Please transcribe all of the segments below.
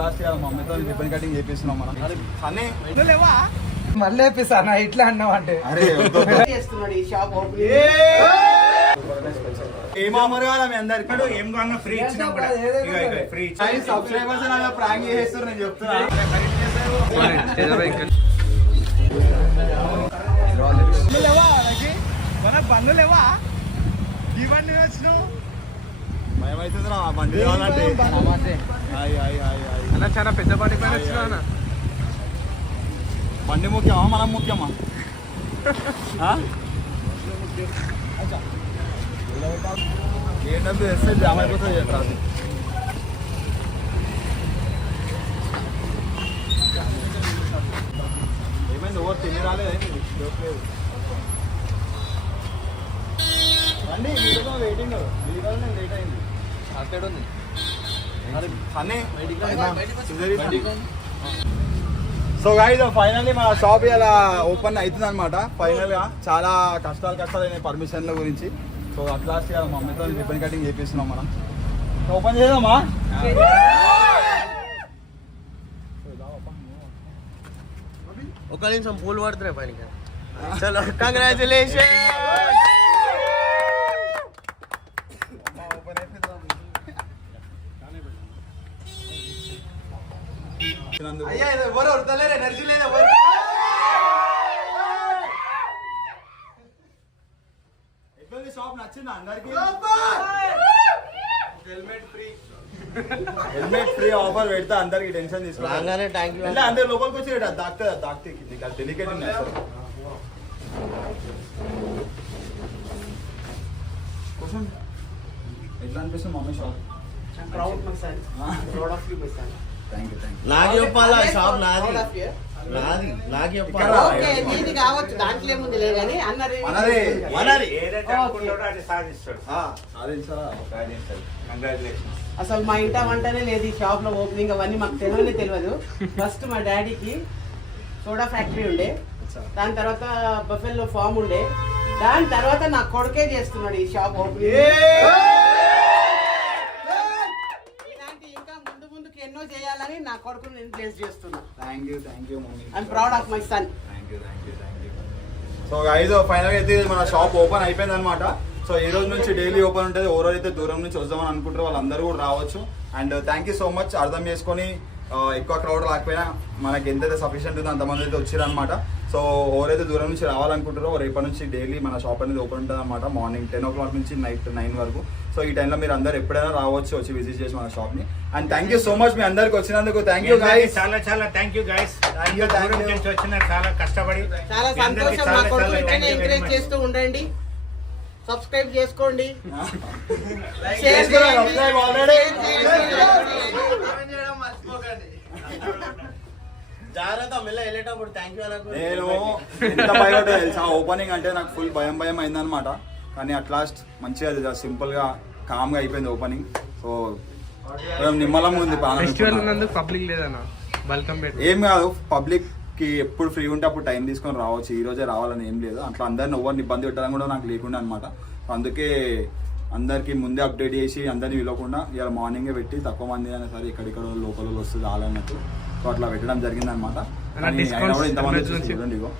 Last మా అమ్మతో ribbon cutting చేపిస్తున్నాం మనం. అనే మళ్ళీ వేపిస్తానా ఇట్లా అన్నావు అంటే ఏమామరు కాదా మీ అందరికి ఏం కావాలన్నా ఫ్రీ ఇచ్చినాం కూడా. ఫ్రీ సబ్స్క్రైబర్స్ ప్రాంక్ చేస్తారు నేను చెప్తున్నా. బండ్లు లేవా ఈ బండి వచ్చినావు భయమవుతుంది రా బండి కావాలంటే. చాలా పెద్ద బండి పైన వచ్చినా బండి ముఖ్యమా మనం ముఖ్యమా? ఏంటంటే వేస్తే జామ్ అయిపోతుంది ట్రాఫిక్. ఏమైంది ఎవరు తిని రాలేదు రండి మీతో వెయిటింగ్ మీతో నేను లేట్ అయింది. అక్కడ ఉంది సో గైస్ ఫైనల్లీ మన షాప్ ఇలా ఓపెన్ అవుతుంది అనమాట. ఫైనల్గా చాలా కష్టాలు పర్మిషన్ల గురించి. సో అట్లా మా అమ్మతో రిబ్బన్ కటింగ్ చేపిస్తున్నాం మనం. ఓపెన్ చేద్దామా? ఒక నిమిషం పూలు పడుతున్నాయి పైన. చలో కంగ్రాచులేషన్. ఎనర్జీ లేదా షాప్ నచ్చిందా అందరికి? హెల్మెట్ ఫ్రీ ఆఫర్ పెడతా అందరికి. టెన్షన్ తీసుకోవాలి. అందరు లోపలికి వచ్చి దాక్తే డెలికేట్ ఉన్నాయి సార్. కోసం ఎట్లా అనిపిస్తుంది మమ్మీ షాప్? నాకు చెప్పాలా షాప్ నాది నాకు చెప్పాలా? కావచ్చు దాంట్లో ఏముంది లేదు కానీ అసలు మా ఇంట వంటనే లేదు. ఈ షాప్ లో ఓపెనింగ్ అవన్నీ మాకు తెలియదు. ఫస్ట్ మా డాడీకి సోడా ఫ్యాక్టరీ ఉండే, దాని తర్వాత బఫెల్లో ఫామ్ ఉండే, దాని తర్వాత నా కొడుకే చేస్తున్నాడు ఈ షాప్ ఓపెనింగ్. ఎన్నో చేయాలని నా కొడుకుని నేను ప్లేస్ చేస్తున్నా. Thank you mummy. I'm proud of my son. So guys final అయితే మన షాప్ ఓపెన్ అయిపోయింది అనమాట. సో ఈ రోజు నుంచి డైలీ ఓపెన్ ఉంటుంది. ఎవరైతే దూరం నుంచి వద్దామని అనుకుంటారో వాళ్ళందరూ కూడా రావచ్చు. And thank you so much. అర్థం చేసుకొని ఎక్కువ క్రౌడ్ రాకపోయినా మనకి ఎంతైతే సఫిషియెంట్ ఉందో అంతమంది అయితే వచ్చారనమాట. సో ఎవరైతే దూరం నుంచి రావాలనుకుంటారో రేపటి నుంచి డైలీ మన షాప్ అనేది ఓపెన్ ఉంటుంది అనమాట. మార్నింగ్ 10 o'clock నుంచి నైట్ 9 వరకు. సో ఈ టైంలో మీరు అందరు ఎప్పుడైనా రావచ్చు, వచ్చి విజిట్ చేసి మన షాప్ ని. And thank you so much మీ అందరికి వచ్చినందుకు. Thank you guys. చాలా థ్యాంక్ యూ గైస్. వచ్చిన చాలా కష్టపడి చాలా సంతోషం. నా కొడుకు ఇట్లనే ఎంకరేజ్ చేస్తూ ఉండండి. సబ్స్క్రైబ్ చేసుకోండి. జాగ్రత్త మెల్ల వెళ్ళేటప్పుడు. థ్యాంక్ యూ అనకు. నేను ఎంత భయపడ్డా తెలుసా ఓపెనింగ్ అంటే. నాకు ఫుల్ భయం అయిందనమాట. కానీ అట్ లాస్ట్ మంచిగా సింపుల్ గా కామ్ గా అయిపోయింది ఓపెనింగ్. సో నిమ్మలంగా ఉంది. ఏం కాదు, పబ్లిక్ కి ఎప్పుడు ఫ్రీ ఉంటే అప్పుడు టైం తీసుకొని రావచ్చు. ఈ రోజే రావాలని ఏం లేదు. అట్లా అందరిని ఎవరిని ఇబ్బంది పెట్టడం కూడా నాకు లేకుండా అనమాట. అందుకే అందరికి ముందే అప్డేట్ చేసి అందరినీ పిలవకుండా ఇవాళ మార్నింగే పెట్టి తక్కువ మంది అయినా సరే ఇక్కడిక్కడ లోకల్ వస్తుంది రాలన్నట్టు. సో అట్లా పెట్టడం జరిగింది అనమాట. అయినా కూడా ఇంతమంది చూడండి. ఇగో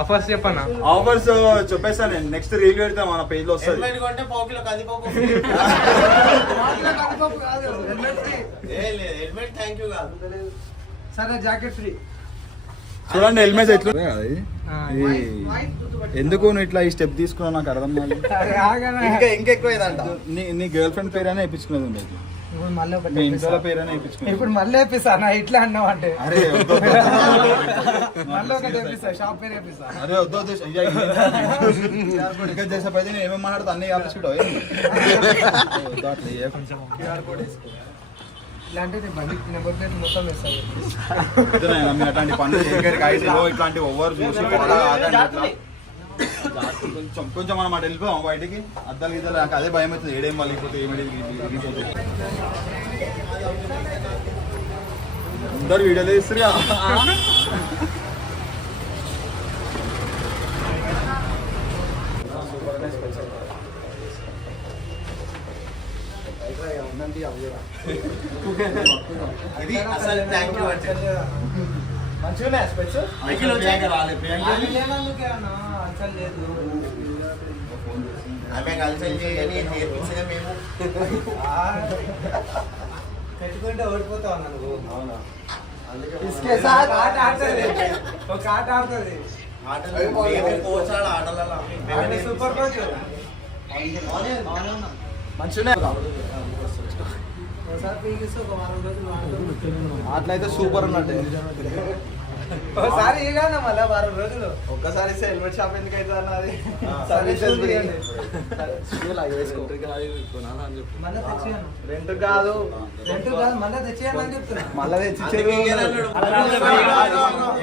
ఆఫర్స్ చెప్పన్నా. ఆఫర్స్ చెప్పేస్తాను నేను. నెక్స్ట్ రీల్ పెడితే మన పేజ్ లో వస్తుంది. Jacket free. చూడండి హెల్మెట్ ఎట్లా ఎందుకు నువ్వు ఇట్లా ఈ స్టెప్ తీసుకున్నావు నాకు అర్థం కాలేదు. ఇంకా ఎక్కువ నీ గర్ల్ ఫ్రెండ్ పేరైనా వేయించుకునేది ఉండేది. మీ ఇంట్లో పేరైనా వేయించుకునేది. ఇప్పుడు మళ్ళీ వేపిస్తానా ఇట్లా అన్నావు అంటే. అరే షాప్ పేరు వేపిస్తా. అరే వద్దు టికెట్ చేసేపైతే నేను ఏమేమి మాట్లాడుతా అన్ని వేపించుకుంటావు. ఇలాంటి బండి నెంబర్ ప్లేట్ మొత్తం వేస్తాను. అట్లాంటి పనులు ఇట్లాంటి ఓవర్ చూసి కొంచెం మనం అటు వెళ్ళిపోయాం బయటికి. అద్దాలు గిద్దాలు నాకు అదే భయం అవుతుంది. ఏడేం వాళ్ళిపోతే ఏమిటి అందరు వీడియోలు తీస్తారు. ఇది అసలు థ్యాంక్ యూ అంటే మంచిగా స్పెట్స్ అఖిల్ వచ్చాక రాలేదు ప్రియాంక ఆమె కల్చర్ చేయని నేర్పించగా మేము పెట్టుకుంటే ఓడిపోతావు నువ్వు. అవునా ఆట ఆడుతుంది, ఒక ఆట ఆడుతుంది. ఆటలు మేమే కోచ్ ఆటలలో ఆట సూపర్ కోచ్. మంచిగా ఒకసారి పీకిస్తే ఒక వారం రోజులు ఆడుతుంది. అట్లయితే సూపర్ ఉన్నట్టే. ఒకసారి ఇవ్వగా మళ్ళీ వారం రోజులు ఒక్కసారి హెల్మెట్ షాప్ ఎందుకు అవుతుంది అన్నది సర్వీస్ తీయండి. మళ్ళీ తెచ్చేయను. రెంట్ కాదు మళ్ళీ తెచ్చేయాలని చెప్తున్నా. మళ్ళీ తెచ్చిచ్చేది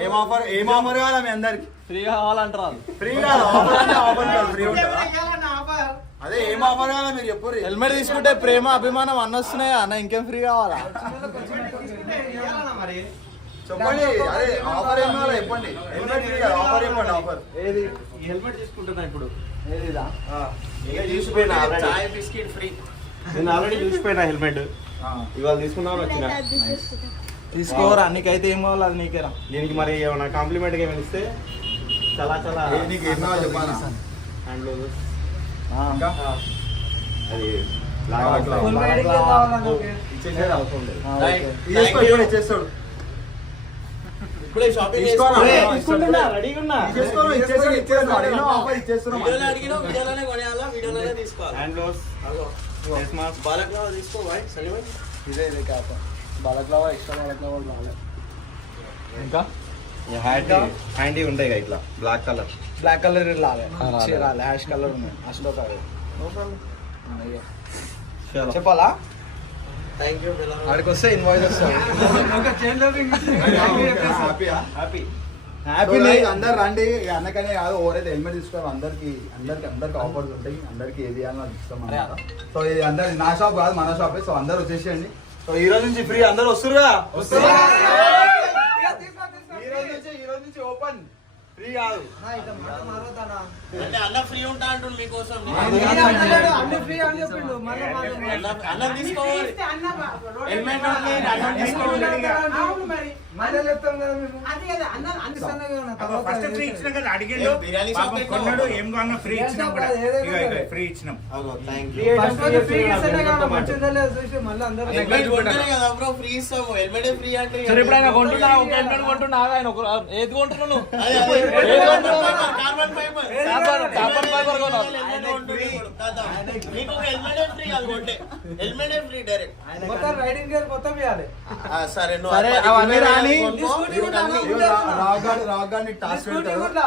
ఏం ఆఫర్ కావాలా మీ అందరికి ఫ్రీ కావాలంటారు ఫ్రీ కాదు ఆఫర్ అంటే ఆఫర్ కాదు ఫ్రీ ఉంటుందా అదే ఏం ఆఫర్ కావాలా మీరు చెప్పు హెల్మెట్ తీసుకుంటే ప్రేమ అభిమానం అన్న వస్తున్నాయా అన్న ఇంకేం ఫ్రీ కావాలా మరి చెప్పండి అదే ఆఫర్ ఏం కావాలా చెప్పండి హెల్మెట్ ఫ్రీ కాదు ఆఫర్ చెప్పండి ఆఫర్ ఏది హెల్మెట్ తీసుకుంటున్నా ఇప్పుడు ఏదిదా చూసిపోయినా చాయ్ బిస్కెట్ ఫ్రీ. నేను ఆల్రెడీ చూసిపోయినా హెల్మెట్ ఇవాళ తీసుకుందామని వచ్చిన తీసుకోరా నీకైతే ఏం కావాలి అది నీకేరా దీనికి మరి ఏమైనా కాంప్లిమెంట్ ఏమైనా ఇస్తే చాలా చాలా నీకు ఏం కావాలి చెప్పాలా హ్యాండ్ గ్లోవ్స్ ఇంకా అది ఫుల్ రైడింగ్ కావాలన్నా ఇచ్చేసాడు అవసరం లేదు Right. తీసుకో Thank you. ఇప్పుడు ఇచ్చేస్తాడు ఇప్పుడే షాపింగ్ తీసుకోరా? తీసుకుంటున్నా రెడీగా ఉన్నా ఇచ్చేసుకోను ఇచ్చేస్తాడు అడిగినా ఆఫర్ ఇచ్చేస్తున్నాం వీడియోలో అడిగినా వీడియోలోనే కొనేయాలా వీడియోలోనే తీసుకోవాలి. హ్యాండ్ గ్లోవ్స్ అగో ఫేస్ మాస్క్ బాలక్లా తీసుకో బాయ్ సలీమన్. ఇదే క్యాప్ బాలక్లావా ఎక్స్ట్రా బాలక్లావా రాలేదు ఇంకా హ్యాండీ ఉంటాయి కదా ఇట్లా బ్లాక్ కలర్ బ్లాక్ కలర్ రాలే రాలే. రాలే హ్యాష్ కలర్ ఉన్నాయి అసలు కాదు చెప్పాలా థ్యాంక్ యూ బిలా. ఆడికి వస్తే ఇన్వాయిస్ వస్తాడు ఒక చైన్ లోపింగ్ హ్యాపీయా హ్యాపీ హ్యాపీ అందరు రండి ఇక అన్నకనే కాదు ఎవరైతే హెల్మెట్ తీసుకోవాలి అందరికి ఆఫర్స్ ఉంటాయి అందరికి ఏది అని ఇస్తాం అన్నమాట సో ఇది అందరి నా షాప్ కాదు మన షాపే సో అందరు వచ్చేసేయండి సో ఈ రోజు నుంచి ఫ్రీ అందరు వస్తురుగా ఈ రోజు నుంచి ఓపెన్ ఫ్రీ కాదు అంటే అన్న ఫ్రీ ఉంటా అంటుండు మీకోసం. అన్ని ఫ్రీ అని చెప్పిండు. మళ్ళీ అన్నం తీసుకోవాలి. హెల్మెట్ ఉంది, అన్నం తీసుకోవాలి. మళ్ళీ చెప్తాం కదా మేము. ఫస్ట్ ఫ్రీ ఇచ్చినాం కదా అడిగిండు బిర్యానీ పాపం షాప్ కొన్నాడు ఏం కావాలన్నా ఫ్రీ ఇచ్చినాం కూడా ఇగో ఇగో ఫ్రీ ఇచ్చినాం అగో థ్యాంక్ యూ. ఫస్ట్ రోజు ఫ్రీ ఇస్తేనే కదా మంచిగా లేదు చూసి మళ్ళీ అందరూ హెల్మెట్ కొంటేనే కదా బ్రో ఫ్రీ ఇస్తాము. హెల్మెట్ ఫ్రీ అంటే సరే ఇప్పుడు ఆయన కొంటున్నా ఒక హెల్మెట్ కొంటున్నా ఆయన ఏది కొంటున్నాను అదే, అదే. ఏది కొంటున్నాను? Carbon fibre. కార్బన్ ఫైబర్ కొన్నాను. హెల్మెట్ కొంటుంది ఇప్పుడు. కదా. మీకు ఒక హెల్మెట్ ఫ్రీ అది కొంటే హెల్మెట్ ఫ్రీ డైరెక్ట్. మొత్తం రైడింగ్ గేర్ మొత్తం ఇవ్వాలి. సరే నువ్వు సరే, అది అవన్నీ 20,000 రాని. కొనుక్కో, స్కూటీ కూడా ఇవన్నీ రాగాన్ని టాస్క్ స్కూటీ పెడతాడు కూడా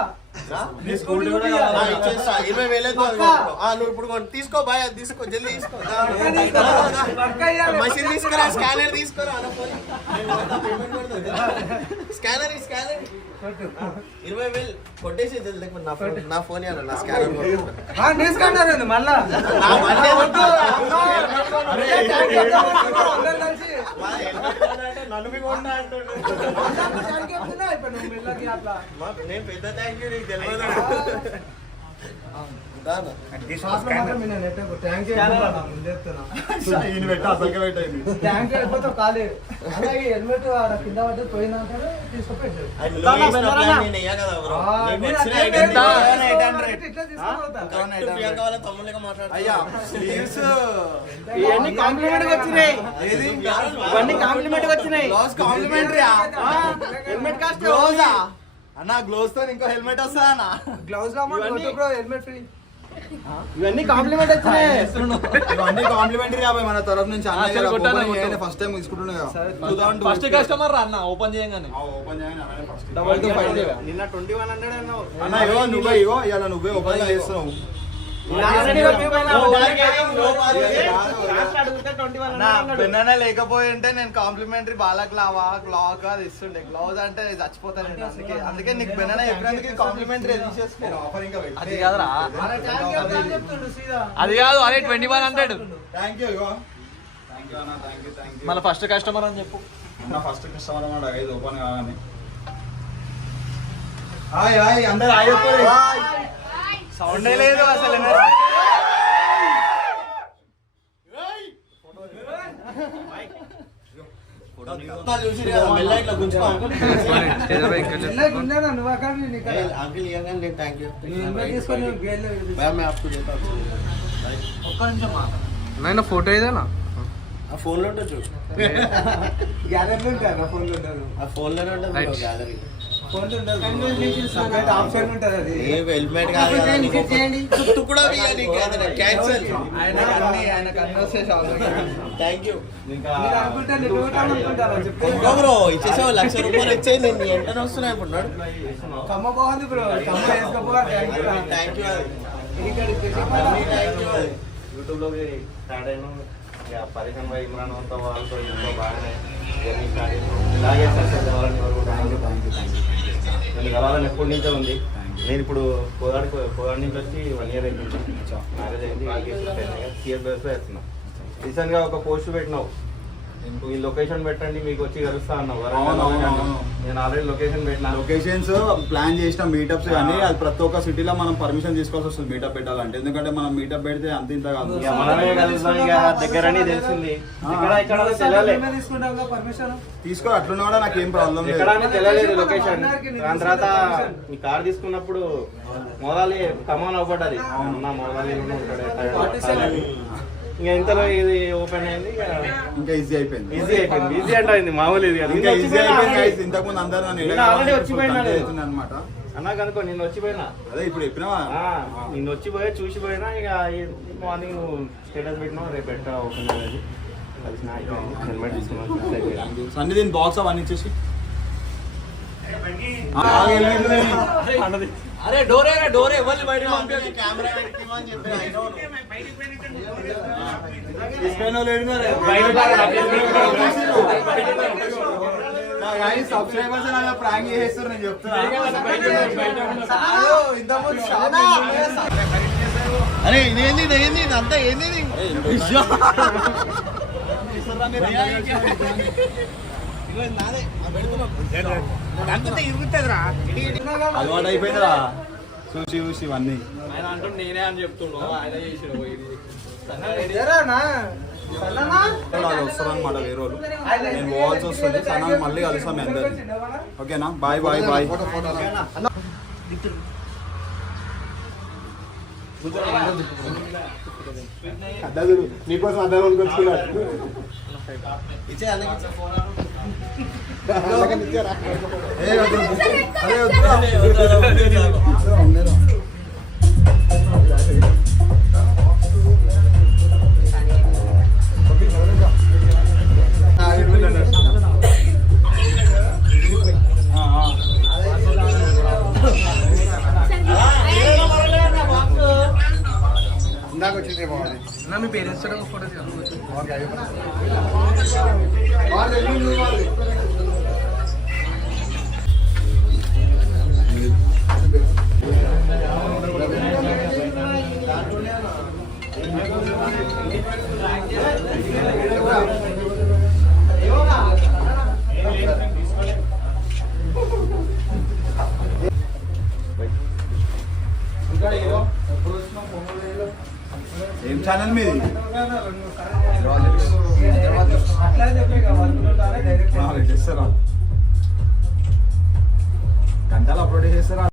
నీ స్కూటీ కూడా ఆ, కావాలి. ఇచ్చేస్తా 20,000 అయితే అది పక్కా. కొనుక్కో. ఆ, నువ్వు ఇప్పుడు తీసుకో బాయ్ అది తీసుకో జల్దీ తీసుకో. వర్క్ అయ్యాలి. మషిన్ తీసుకురా స్కానర్ తీసుకురా స్కానర్ స్కానర్ 20,000 కొట్టేసి లేకపోతే నా ఫోన్ ఇవ్వాలి నా స్కానర్ తీసుకుంటారు మళ్ళా అందరు కలిసి నన్ను మీ కొంటా అంటుండు. దానికి చెప్తున్నా ఇప్పుడు నువ్వు మెల్లకి అట్లా నేను పెద్ద థ్యాంక్ యూ నీకు తెలియదు. దానా థ్యాంక్ ఈయన పెట్టి అసలుకే పెట్టాయి థ్యాంక్ యూ అయిపోతావు కాలేదు అలాగే హెల్మెట్ కింద పట్టి పోయినాక తీసుకుపెట్టాడు అది నువ్వు వేసిన plan నేను ఇయ్య కదా bro. నీకు వచ్చిన idea ఎంత? నీకు ఇట్లా తీసుకుపోతా correct ప్రియాంక వాళ్ళ తమ్ముళ్ళగా మాట్లాడుతున్నా. అయ్యా స్లీవ్స్ ఇవన్నీ కాంప్లిమెంట్ వచ్చినాయి ఇవన్నీ కాంప్లిమెంట్ వచ్చినాయి గ్లోవ్స్ కాంప్లిమెంటరీ హెల్మెట్ కాస్ట్ గ్లోవ్సా అన్న గ్లోవ్స్ తో ఇంకో హెల్మెట్ వస్తా అన్న గ్లౌజ్ లో బ్రో హెల్మెట్ ఫ్రీ ఇవన్నీ కాంప్లిమెంట్ వచ్చినాయి ఇవన్నీ కాంప్లిమెంటరీ అబ్బాయి మన తరఫు నుంచి సరే, కొట్టాను, కొట్టు. అన్న ఫస్ట్ టైం తీసుకుంటున్నా కదా ఫస్ట్ కస్టమర్ రా అన్న ఓపెన్ చేయగానే ఓపెన్ చేయని ఫస్ట్ డబల్ టు ఫైవ్ నిన్న 2100 అన్నావు అన్న ఇగో నువ్వే ఇగో ఇలా నువ్వే ఓపెన్ చేస్తున్నావు బెనానా లేకపోయి ఉంటే నేను కాంప్లిమెంటరీ బాలక్ లావా క్లాక్ అది ఇస్తుండే గ్లౌజ్ అంటే చచ్చిపోతాను నేను అందుకే నీకు బెనానా ఎప్పుడైనా కాంప్లిమెంటరీ తీసేసుకో ఆఫర్ ఇంకా అది కాదురా చెప్తుండు సీదా అది కాదు అదే 2100 thank you ego thank you అన్న థ్యాంక్ యూ మన ఫస్ట్ కస్టమర్ అని చెప్పు అన్న ఫస్ట్ కస్టమర్ అన్నాడు ఐదు ఓపెన్ కాగానే హాయ్ హాయ్ అందరు హాయ్ చెప్పండి సౌండ్ లేదు అసలు చూసి మెల్ల ఇట్లా గుంజుకో అంకుల్ మెల్లగా ఉండేనా నువ్వు అక్కడ నేను ఇక్కడ. అంకుల్ ఇవ్వగానే నేను థ్యాంక్ యూ నీ హెల్మెట్ తీసుకొని నువ్వు గేర్లో भैया मैं आपको देता हूँ ఒక్క నిమిషం మాత్రం నాయన ఫోటో ఇదేనా ఆ ఫోన్ లో ఉంటుంది చూడు గ్యాలరీలో ఉంటారు నా ఫోన్లో ఉంటారు ఆ ఫోన్ లోనే ఉంటుంది గ్యాలరీ ఫోన్లో ఉండదు సపరేట్ ఆప్షన్ ఉంటుంది అది. హెల్మెట్ కాదు విజిట్ చేయండి. తుట్టు కూడా క్యాన్సల్ ఆయనకు అన్ని వస్తాయి షాప్లో. థ్యాంక్ యూ ఇంకా మీరు అనుకుంటే నేను టూటాను అనుకుంటారా చెప్తే బ్రో ఇచ్చేసావు ₹1,00,000 ఇచ్చేయి నేను వెంటనే వస్తున్నాయి అనుకున్నాడు కమ్మ బాగుంది బ్రో కమ్మ వేసుకోపో థ్యాంక్ యూ యూట్యూబ్ లో స్టార్ట్ అయినా ఇక పరిశ్రమ ఇమ్రాన్ అంతా వాళ్ళతో ఇంట్లో బాగానే జర్నీ స్టార్ట్ చేసాం. ఇలాగే సక్సెస్ అవ్వాలని నేను కలవాలని ఎప్పటి నుంచో ఉంది. నేను ఇప్పుడు కోదాడి నుంచి వచ్చి 1 year అయిపోయింది. మ్యారేజ్ అయింది. సిఎస్ బేస్లో వేస్తున్నా. రీసెంట్గా ఒక పోస్ట్ పెట్టినావు, ఈ లొకేషన్ పెట్టండి మీకు వచ్చి కలుస్తా అన్నావు. అవును. నేను ఆల్రెడీ లొకేషన్ పెట్టినా. లొకేషన్స్ ప్లాన్ చేసిన మీటప్స్ కానీ అది ప్రతి ఒక్క సిటీలో మనం పర్మిషన్ తీసుకోవాల్సి వస్తుంది మీటప్ పెట్టాలంటే. ఎందుకంటే మనం మీటప్ పెడితే అంత ఇంత కాదు. ఇక మనమే కలుస్తాం, ఇక దగ్గరని తెలిసింది. ఇక్కడ తెలియలే, తీసుకుంటాం పర్మిషన్ తీసుకో అట్లున్నా కూడా నాకు ఏం ప్రాబ్లం లేదు. ఎక్కడ అని తెలియలేదు లొకేషన్. దాని తర్వాత మీ కార్ తీసుకున్నప్పుడు మొదలు కమాన్ అవ్వబడ్డది. అన్న మొదలు ఉంటాడు. ఇంకా ఇంతలో ఇది ఓపెన్ అయింది, ఇంకా ఈజీ అయిపోయింది. ఈజీ అంటే అయింది మామూలు ఇది కాదు. ఇంకా ఈజీ అయిపోయింది guys. ఇంతకుముందు అందరూ నేను already వచ్చిపోయినా అనమాట. అన్నా కనుకో నిన్ను వచ్చిపోయినా, అదే ఇప్పుడు చెప్పినావా నిన్ను వచ్చిపోయా చూసిపోయినా. ఇక మార్నింగ్ నువ్వు స్టేటస్ పెట్టినావు, రేపు పెట్టా ఓపెన్ అనేది కలిసిన హెల్మెట్ తీసుకున్నాను. సన్ని దీని బాక్స్ అవన్నీ ఇచ్చేసి అరే డోరే ఎవరిని బయట కెమెరా పెట్టిమని చెప్పి సబ్స్క్రైబర్స్ ప్రాంక్ చేస్తారు నేను చెప్తున్నా. అరే ఇదేంది అంతా ఏంది అలవాటు అయిపోయిందిరా చూసి చూసి ఇవన్నీ. నేనే అని చెప్తున్నావు, ఆయన చేసిన అది వస్తారనమాట వేరే వాళ్ళు. నేను పోవాల్సి వస్తుంది. సన్నా మళ్ళీ కలుస్తాం మీ అందరినీ. ఓకేనా? Bye bye bye. నీకోసం అద్దం కొనుక్కొచ్చుకున్నాడు. ఇచ్చే మీ పేరెంట్స్ ఫోటో ఏం ఛానల్ మీది? గంటలు అప్లోడ్ చేస్తారా?